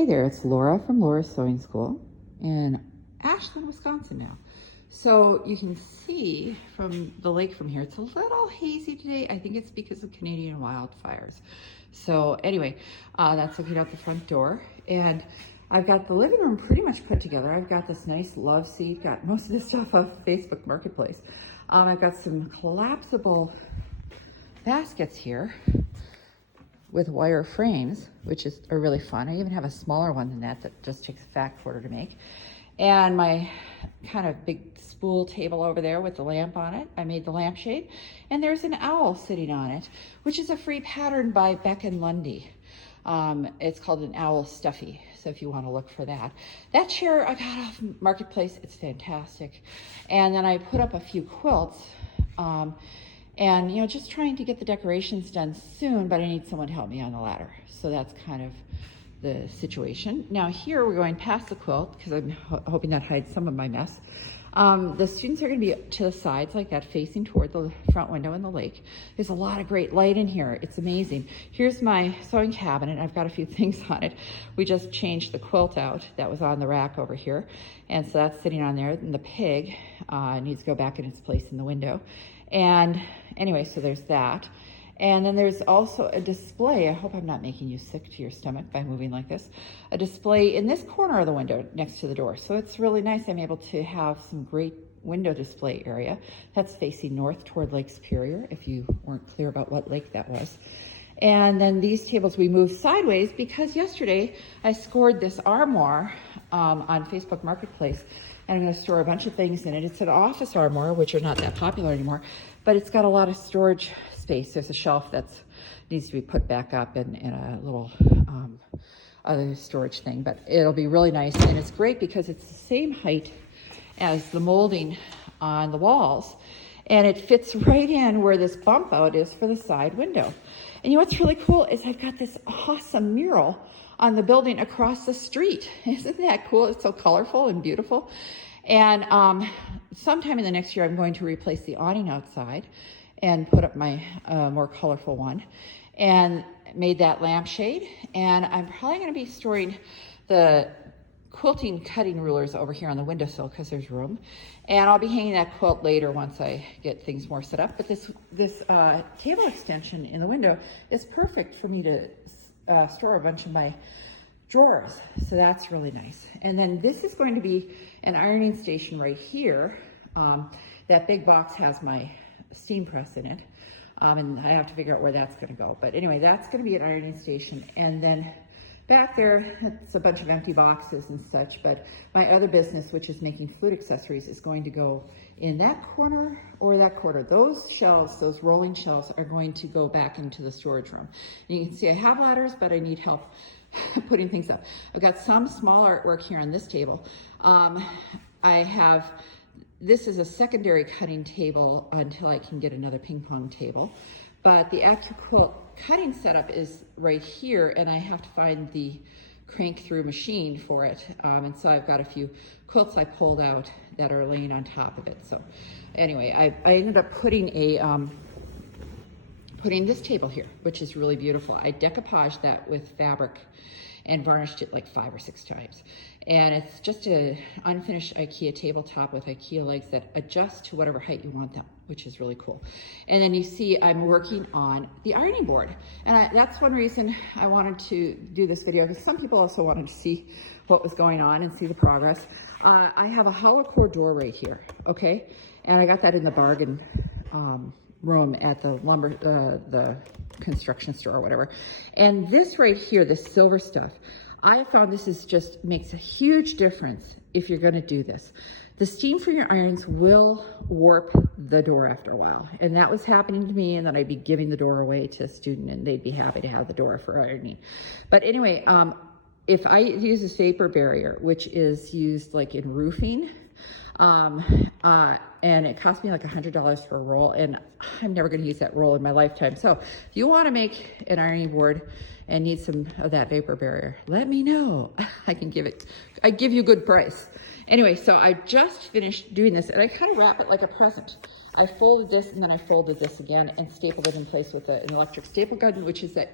Hey there, it's Laura from Laura's Sewing School in Ashland, Wisconsin now. So you can see from the lake from here, it's a little hazy today. I think it's because of Canadian wildfires. So anyway, that's looking out the front door. And I've got the living room pretty much put together. I've got this nice love seat, got most of this stuff off Facebook Marketplace. I've got some collapsible baskets here with wire frames, which are really fun. I even have a smaller one than that just takes a fat quarter to make. And my kind of big spool table over there with the lamp on it. I made the lampshade. And there's an owl sitting on it, which is a free pattern by Beck and Lundy. It's called an owl stuffy, so if you want to look for that. That chair I got off Marketplace, it's fantastic. And then I put up a few quilts. And, you know, just trying to get the decorations done soon, but I need someone to help me on the ladder. So that's kind of the situation. Now here we're going past the quilt because I'm hoping that hides some of my mess. The students are going to be to the sides like that, facing toward the front window in the lake. There's a lot of great light in here. It's amazing. Here's my sewing cabinet. I've got a few things on it. We just changed the quilt out that was on the rack over here. And so that's sitting on there. And the pig needs to go back in its place in the window. And anyway, so there's that. And then there's also a display. I hope I'm not making you sick to your stomach by moving like this. A display in this corner of the window next to the door. So it's really nice. I'm able to have some great window display area. That's facing north toward Lake Superior, if you weren't clear about what lake that was. And then these tables we moved sideways because yesterday I scored this armoire on Facebook Marketplace. And I'm going to store a bunch of things in it. It's an office armoire, which are not that popular anymore, but it's got a lot of storage space. There's a shelf that needs to be put back up and a little other storage thing, but it'll be really nice. And it's great because it's the same height as the molding on the walls, and it fits right in where this bump out is for the side window. And you know what's really cool is I've got this awesome mural on the building across the street. Isn't that cool? It's so colorful and beautiful. And sometime in the next year, I'm going to replace the awning outside and put up my more colorful one, and made that lampshade. And I'm probably going to be storing the quilting cutting rulers over here on the windowsill because there's room. And I'll be hanging that quilt later once I get things more set up. But this table extension in the window is perfect for me to store a bunch of my drawers. So that's really nice. And then this is going to be an ironing station right here. That big box has my steam press in it. And I have to figure out where that's going to go. But anyway, that's going to be an ironing station. And then back there, it's a bunch of empty boxes and such. But my other business, which is making flute accessories, is going to go in that corner or that corner. Those shelves, those rolling shelves, are going to go back into the storage room. And you can see I have ladders, but I need help putting things up. I've got some small artwork here on this table. This is a secondary cutting table until I can get another ping pong table. But the AccuQuilt cutting setup is right here, and I have to find the crank through machine for it. And so I've got a few quilts I pulled out that are laying on top of it. So anyway, I ended up putting putting this table here, which is really beautiful. I decoupaged that with fabric and varnished it like 5 or 6 times. And it's just an unfinished IKEA tabletop with IKEA legs that adjust to whatever height you want them, which is really cool. And then you see I'm working on the ironing board. And that's one reason I wanted to do this video, because some people also wanted to see what was going on and see the progress. I have a hollow core door right here, okay? And I got that in the bargain room at the lumber, the construction store or whatever. And this right here, this silver stuff, I found this is just makes a huge difference if you're going to do this. The steam from your irons will warp the door after a while. And that was happening to me, and then I'd be giving the door away to a student and they'd be happy to have the door for ironing. But anyway, if I use this vapor barrier, which is used like in roofing, and it cost me like $100 for a roll, and I'm never going to use that roll in my lifetime. So if you want to make an ironing board and need some of that vapor barrier, let me know. I give you a good price. Anyway, so I just finished doing this, and I kind of wrap it like a present. I folded this, and then I folded this again and stapled it in place with an electric staple gun, which is that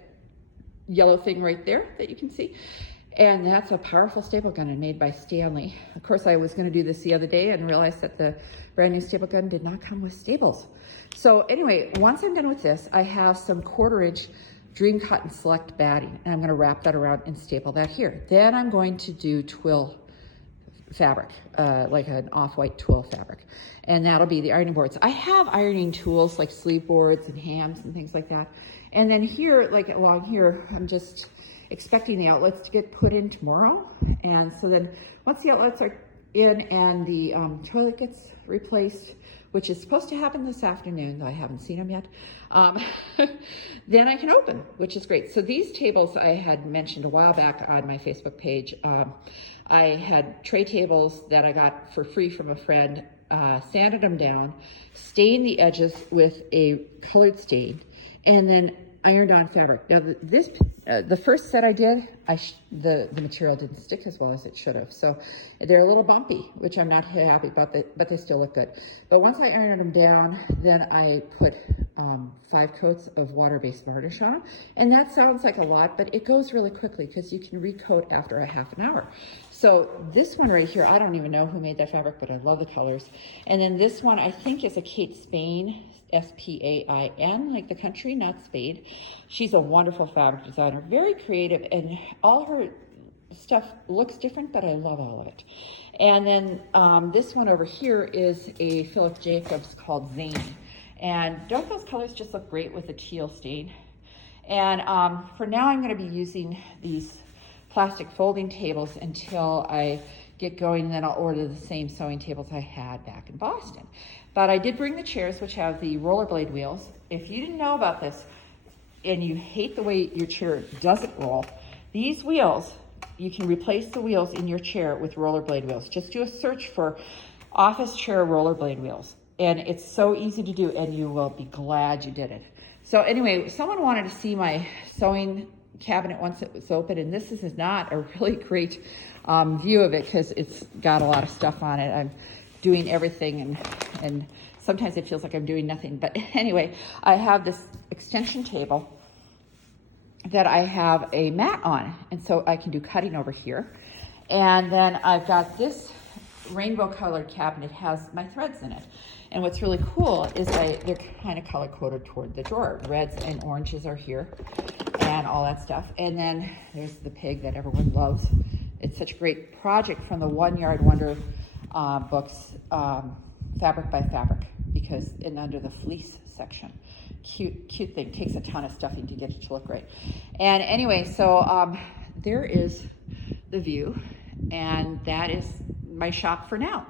yellow thing right there that you can see. And that's a powerful staple gun and made by Stanley. Of course, I was going to do this the other day and realized that the brand new staple gun did not come with staples. So anyway, once I'm done with this, I have some 1/4 inch Dream Cotton Select batting, and I'm going to wrap that around and staple that here. Then I'm going to do twill fabric, like an off-white twill fabric, and that'll be the ironing boards. I have ironing tools like sleeve boards and hams and things like that. And then here, like along here, I'm just expecting the outlets to get put in tomorrow. And so then once the outlets are in and the toilet gets replaced, which is supposed to happen this afternoon, though I haven't seen them yet, then I can open, which is great. So these tables I had mentioned a while back on my Facebook page. I had tray tables that I got for free from a friend, sanded them down, stained the edges with a colored stain, and then ironed on fabric. Now the first set I did, the material didn't stick as well as it should have. So they're a little bumpy, which I'm not happy about, but they still look good. But once I ironed them down, then I put 5 coats of water-based varnish on. And that sounds like a lot, but it goes really quickly because you can recoat after a half an hour. So this one right here, I don't even know who made that fabric, but I love the colors. And then this one I think is a Kate Spain, S-P-A-I-N, like the country, not Spade. She's a wonderful fabric designer, very creative, and all her stuff looks different, but I love all of it. And then this one over here is a Philip Jacobs called Zany. And don't those colors just look great with a teal stain? And for now, I'm going to be using these plastic folding tables until I get going, and then I'll order the same sewing tables I had back in Boston. But I did bring the chairs, which have the rollerblade wheels. If you didn't know about this and you hate the way your chair doesn't roll, these wheels, you can replace the wheels in your chair with rollerblade wheels. Just do a search for office chair rollerblade wheels. And it's so easy to do, and you will be glad you did it. So anyway, someone wanted to see my sewing cabinet once it was open, and this is not a really great view of it because it's got a lot of stuff on it. I'm doing everything, and sometimes it feels like I'm doing nothing. But anyway, I have this extension table that I have a mat on, and so I can do cutting over here. And then I've got this rainbow colored cabinet, has my threads in it. And what's really cool is they're kind of color coded toward the drawer. Reds and oranges are here and all that stuff. And then there's the pig that everyone loves. It's such a great project from the One Yard Wonder books, Fabric by Fabric, because under the fleece section. Cute thing. Takes a ton of stuffing to get it to look great. And anyway, so there is the view, and that is my shop for now.